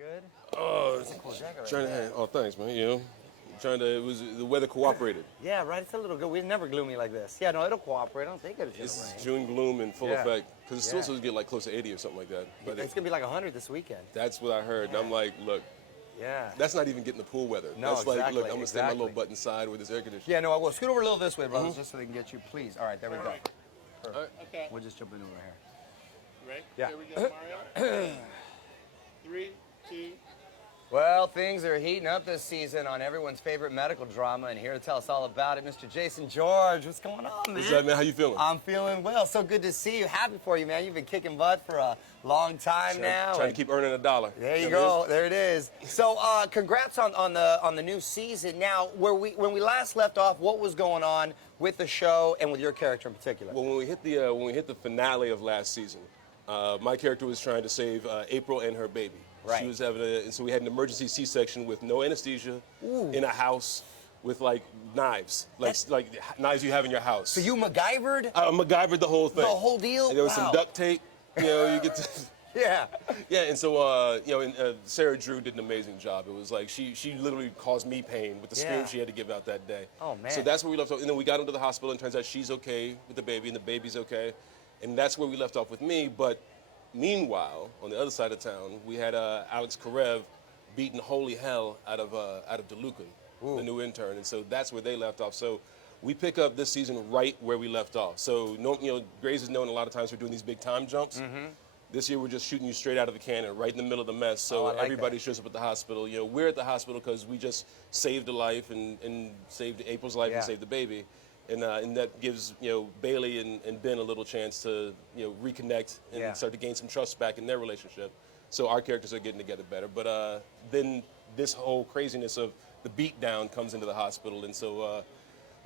Good? That's a cool jacket right trying there. to, oh, thanks, man. You know, it was the weather cooperated. Yeah, right. It's a little good. We're never gloomy like this. Yeah, no, it'll cooperate. I don't think it's This gonna is rain. June gloom in full Yeah. effect because it's still Yeah. supposed to get like close to 80 or something like that. But It's gonna be like 100 this weekend. that's what I heard, and I'm like, look, Yeah. that's not even getting the pool weather. No, that's like, exactly, look, I'm gonna stay in my little exactly. button side with this air conditioner. Yeah, no, I will. Scoot over a little this way, brothers, just so they can get you, please. All right, there we go. right. Perfect. Okay. We'll just jump in over here. Ready? Yeah. Here we go, Mario. 3, 2. Well, things are heating up this season on everyone's favorite medical drama, and here to tell us all about it, Mr. Jason George. What's going on, man? What's up, man? How you feeling? I'm feeling well. So good to see you. Happy for you, man. You've been kicking butt for a long time now. Trying to keep earning $1. There you know go. what There it is. So, congrats on the new season. Now, when we last left off, what was going on with the show and with your character in particular? Well, when we hit the finale of last season, my character was trying to save April and her baby. Right. She was having and so we had an emergency C-section with no anesthesia in a house with like knives, like knives you have in your house. So you MacGyvered I MacGyvered the whole thing. the whole deal? And there was Wow. some duct tape. You know, you get to. Yeah. Yeah, and so Sarah Drew did an amazing job. It was like she literally caused me pain with the Yeah. scream she had to give out that day. Oh, man. So that's where we left off, and then we got into the hospital, and turns out she's okay with the baby, and the baby's okay, and that's where we left off with me. But meanwhile, on the other side of town, we had Alex Karev beating holy hell out of DeLuca, the new intern, and so that's where they left off. So we pick up this season right where we left off. So Grey's is known a lot of times for doing these big time jumps. This year we're just shooting you straight out of the cannon, right in the middle of the mess. So Oh, I like everybody that. shows up at the hospital. You know, we're at the hospital because we just saved a life and saved April's life Yeah. and saved the baby. And that gives Bailey and Ben a little chance to reconnect and Yeah. start to gain some trust back in their relationship. So our characters are getting together better. But then this whole craziness of the beatdown comes into the hospital, and so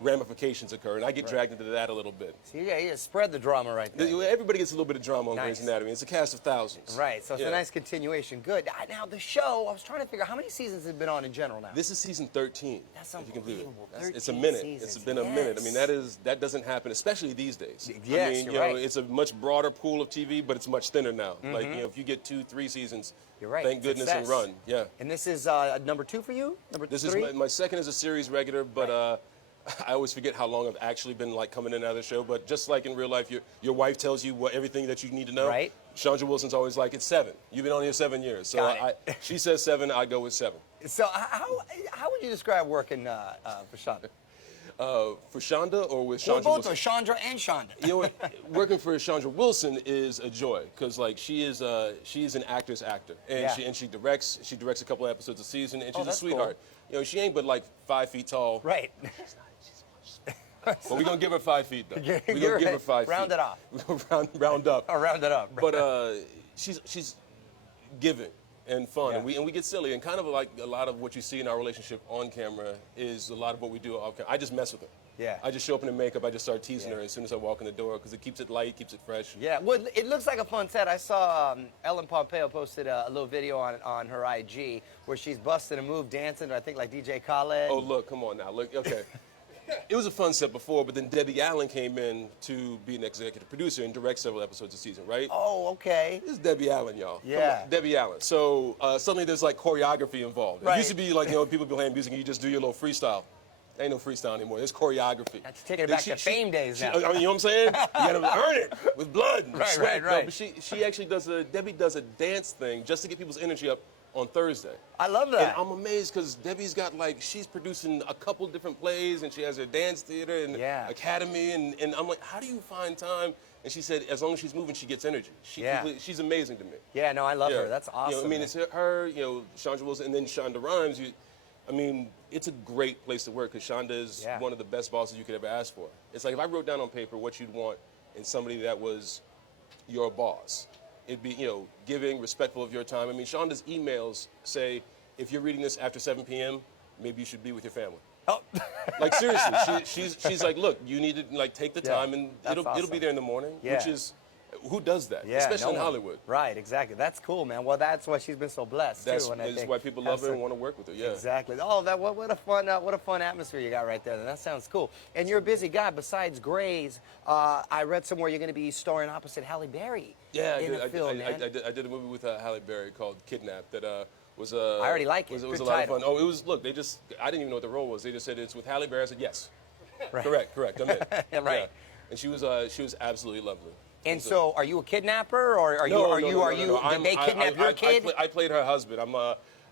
ramifications occur, and I get dragged into that a little bit. So yeah, spread the drama right there. Everybody gets a little bit of drama on Nice. Grey's Anatomy. It's a cast of thousands. Right, so it's Yeah. a nice continuation. Good. Now, the show, I was trying to figure out how many seasons has it been on in general now? This is season 13. That's if you can believe it. unbelievable. It's a 13 minute. seasons. It's been a minute. I mean, Yes. that doesn't happen, especially these days. Yes, I mean, you're right. it's a much broader pool of TV, but it's much thinner now. Like, if you get 2-3 seasons, You're right. thank goodness, and Success. run. Yeah. And this is number 2 for you? Number This 3? is my second as a series regular, but I always forget how long I've actually been like coming in and out of the show. But just like in real life, your wife tells you everything that you need to know. Right. Chandra Wilson's always like, it's 7. You've been on here 7 years. So Got she says 7, I go with 7. So how would you describe working for Shonda? For Shonda or with Well, Chandra both Wilson? are Chandra and Shonda. You know what? Working for Chandra Wilson is a joy because like she is an actor's actor, and Yeah. she directs a couple of episodes a season, and she's a that's sweetheart. cool. You know, she ain't but like 5 feet tall. Right. But we're gonna give her 5 feet though. We're You're gonna give her right. 5 feet. Round it off. We're gonna round up. I'll round it up. But she's giving and fun, Yeah. and we get silly, and kind of like a lot of what you see in our relationship on camera is a lot of what we do off camera. I just mess with her. Yeah. I just show up in the makeup. I just start teasing Yeah. her as soon as I walk in the door because it keeps it light, keeps it fresh. Yeah, well, it looks like a fun set. I saw Ellen Pompeo posted a little video on her IG where she's busting a move dancing, I think like DJ Khaled. Oh, look, come on now. Look, okay. It was a fun set before, but then Debbie Allen came in to be an executive producer and direct several episodes a season, right? Oh, okay. This is Debbie Allen, y'all. Come Yeah. on, Debbie Allen. So suddenly there's like choreography involved. Right. It used to be like, people be playing music and you just do your little freestyle. Ain't no freestyle anymore. There's choreography. That's taking it back to fame days now. I mean, you know what I'm saying? You gotta earn it with blood and Right, sweat. right. No, but she actually Debbie does a dance thing just to get people's energy up on Thursday. I love that. And I'm amazed because Debbie's got she's producing a couple different plays and she has her dance theater and Yeah. academy and I'm like, how do you find time? And she said, as long as she's moving, she gets energy. She's amazing to me. Yeah, no, I love her. That's awesome. I mean, it's her, Chandra Wilson, and then Shonda Rhimes. I mean, it's a great place to work because Shonda is one of the best bosses you could ever ask for. It's like if I wrote down on paper what you'd want in somebody that was your boss, it'd be, giving, respectful of your time. I mean, Shonda's emails say, if you're reading this after 7 p.m., maybe you should be with your family. Oh. Like seriously, she's like, look, you need to take the Yeah, time, and that's it'll awesome. be there in the morning. Yeah. Which is, who does that? Yeah, Especially no in one. Hollywood. Right, exactly. That's cool, man. Well, that's why she's been so blessed That's too. And I think why people love her and want to work with her. Yeah. Exactly. Oh, what a fun atmosphere you got right there. That sounds cool. And you're a busy guy. Besides Grey's, I read somewhere you're going to be starring opposite Halle Berry. Yeah, in a film, man. I did a movie with Halle Berry called Kidnapped that was I already like it. was Good a lot title. of fun. Oh, it was. Look, I didn't even know what the role was. They just said it's with Halle Berry. I said yes. Right. Correct. I'm in. Yeah, right. Yeah. And she was absolutely lovely. And so, are you a kidnapper, or are you? Did they kidnap your kid? I played her husband.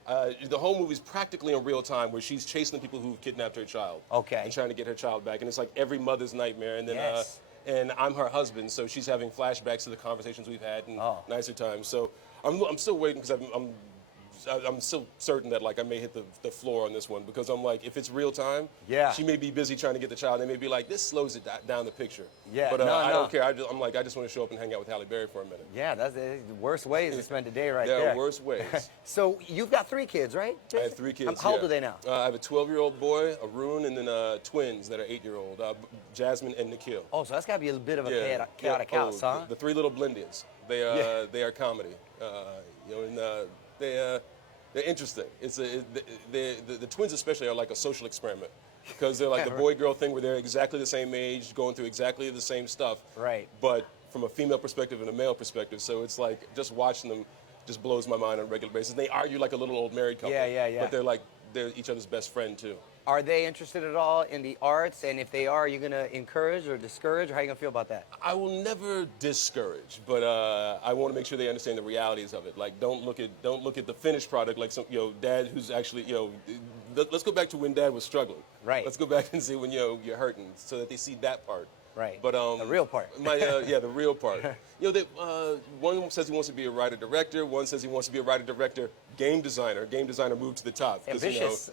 The whole movie's practically in real time, where she's chasing the people who kidnapped her child. Okay. And trying to get her child back, and it's like every mother's nightmare. And then, Yes. and I'm her husband, so she's having flashbacks to the conversations we've had and nicer times. So I'm still waiting because I'm still certain that like I may hit the floor on this one, because I'm like, if it's real time, Yeah. she may be busy trying to get the child. They may be like, this slows it down the picture. Yeah, But no, I no. don't care. I just want to show up and hang out with Halle Berry for a minute. Yeah, that's the worst ways to spend a day right There there. are worse ways. So you've got 3 kids, right? I have 3 kids. How old yeah. are they now? I have a 12-year-old boy, Arun, and then twins that are 8-year-old, Jasmine and Nikhil. Oh, so that's got to be a bit of a chaotic house, huh? The 3 little blendians. They are comedy. They're interesting. The twins especially are like a social experiment, because they're like the boy-girl thing where they're exactly the same age, going through exactly the same stuff. Right. But from a female perspective and a male perspective, so it's like just watching them just blows my mind on a regular basis. They argue like a little old married couple. Yeah. But they're each other's best friend too. Are they interested at all in the arts? And if they are you going to encourage or discourage, or how are you going to feel about that? I will never discourage, but I want to make sure they understand the realities of it. Like, don't look at the finished product like some dad who's actually let's go back to when dad was struggling. Right. Let's go back and see when you're hurting, so that they see that part. Right. But the real part. The real part. One says he wants to be a writer-director. One says he wants to be a writer-director, game designer. Game designer moved to the top. Ambitious.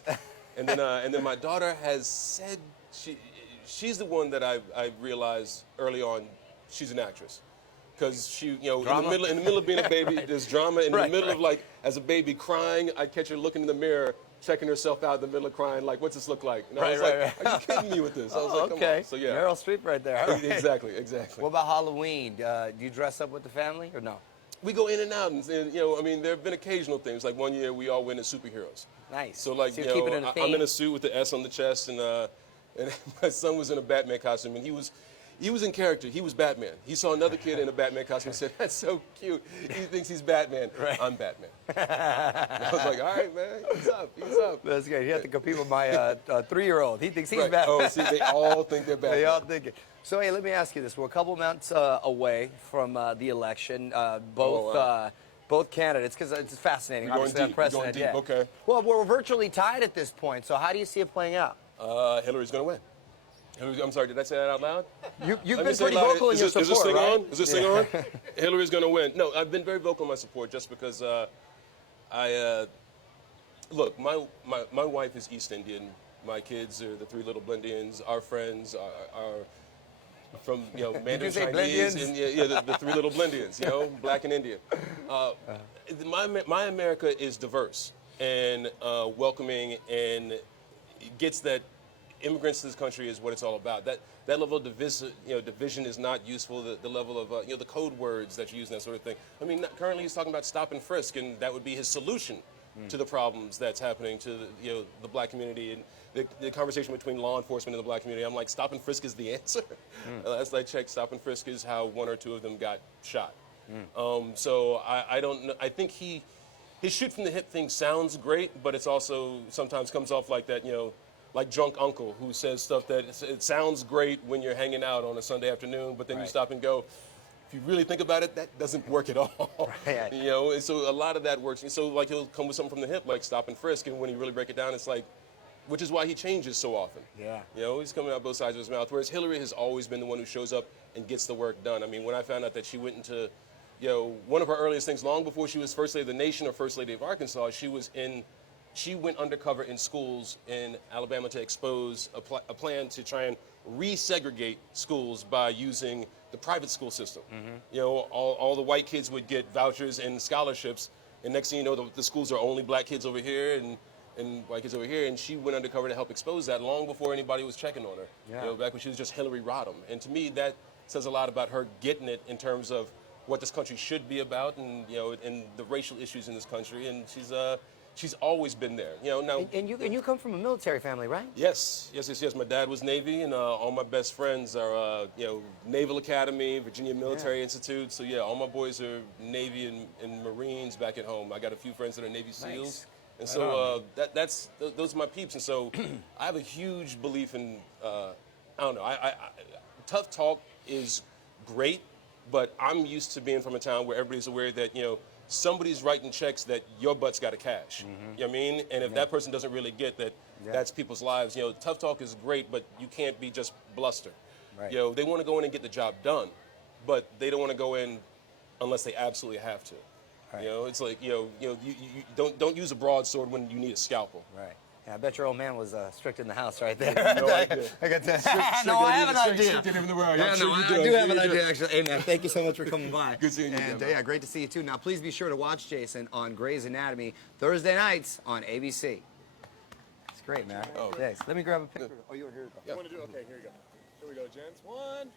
And then my daughter has said she's the one that I realized early on she's an actress, because she in the middle of being a baby, there's drama in the middle of like as a baby crying. I catch her looking in the mirror, checking herself out in the middle of crying, like, what's this look like? And I was like, are you kidding me with this? I was like, come on. So yeah. Meryl Streep right there. All right. Exactly. What about Halloween? Do you dress up with the family or no? We go in and out, and there have been occasional things. Like one year, we all went as superheroes. Nice. So like, keep it in the theme. I'm in a suit with the S on the chest, and my son was in a Batman costume, and he was in character. He was Batman. He saw another kid in a Batman costume and said, "That's so cute. He thinks he's Batman. Right. I'm Batman." And I was like, "All right, man. He's up." That's good. You have to compete with my 3-year-old. He thinks he's Right. Batman. Oh, see, they all think they're Batman. They all think it. So, hey, let me ask you this. We're a couple months away from the election. Both candidates, because it's fascinating. We're going Obviously, deep. unprecedented. We're going deep. Okay. Well, we're virtually tied at this point. So, how do you see it playing out? Hillary's going to win. I'm sorry, did I say that out loud? You've Let me been say pretty it loud. vocal in your support, Is this thing right? on? Is this thing on? Hillary's going to win. No, I've been very vocal in my support just because look, my wife is East Indian. My kids are the 3 little Blendians. Our friends are from Mandarin say Chinese, Blendians? and the 3 little Blendians, Black and Indian. My America is diverse and welcoming, and gets that immigrants to this country is what it's all about. That level of division is not useful. The level of the code words that you use and that sort of thing. I mean, currently he's talking about stop and frisk, and that would be his solution to the problems that's happening to the black community, and the conversation between law enforcement and the black community. I'm like, stop and frisk is the answer. Last I checked, stop and frisk is how 1 or 2 of them got shot. So I don't know. I think his shoot from the hip thing sounds great, but it's also sometimes comes off like that, like drunk uncle who says stuff that it sounds great when you're hanging out on a Sunday afternoon, but then you stop and go, if you really think about it, that doesn't work at all. Right. And so a lot of that works. And so like he'll come with something from the hip, like stop and frisk, and when you really break it down, it's like, which is why he changes so often. Yeah. He's coming out both sides of his mouth. Whereas Hillary has always been the one who shows up and gets the work done. I mean, when I found out that she went into, one of her earliest things, long before she was First Lady of the Nation or First Lady of Arkansas, she went undercover in schools in Alabama to expose a plan to try and resegregate schools by using the private school system. All the white kids would get vouchers and scholarships, and next thing you know, the schools are only black kids over here and white kids over here, and she went undercover to help expose that long before anybody was checking on her. Yeah. Back when she was just Hillary Rodham. And to me, that says a lot about her getting it in terms of what this country should be about, and and the racial issues in this country. And she's always been there. You know, now. And you come from a military family, right? Yes. My Dad was Navy, and all my best friends are, Naval Academy, Virginia Military Institute. So yeah, all my boys are Navy and Marines back at home. I got a few friends that are Navy SEALs, and so those are my peeps. And so I have a huge belief in, I don't know, tough talk is great, but I'm used to being from a town where everybody's aware that somebody's writing checks that your butt's got to cash. You know what I mean? And if that person doesn't really get that, that's people's lives. Tough talk is great, but you can't be just bluster. Right. They want to go in and get the job done, but they don't want to go in unless they absolutely have to. Right. It's like you don't use a broadsword when you need a scalpel. Right. Yeah, I bet your old man was strict in the house right there. No idea. I got that. No, I have an idea. I do have an idea, actually. Hey, man, thank you so much for coming by. Good seeing you. And yeah, great to see you, too. Now, please be sure to watch Jason on Grey's Anatomy Thursday nights on ABC. It's great, man. Oh, thanks. Let me grab a picture. Oh, you were here. You want to do? Okay, here you go. Here we go, gents. 1,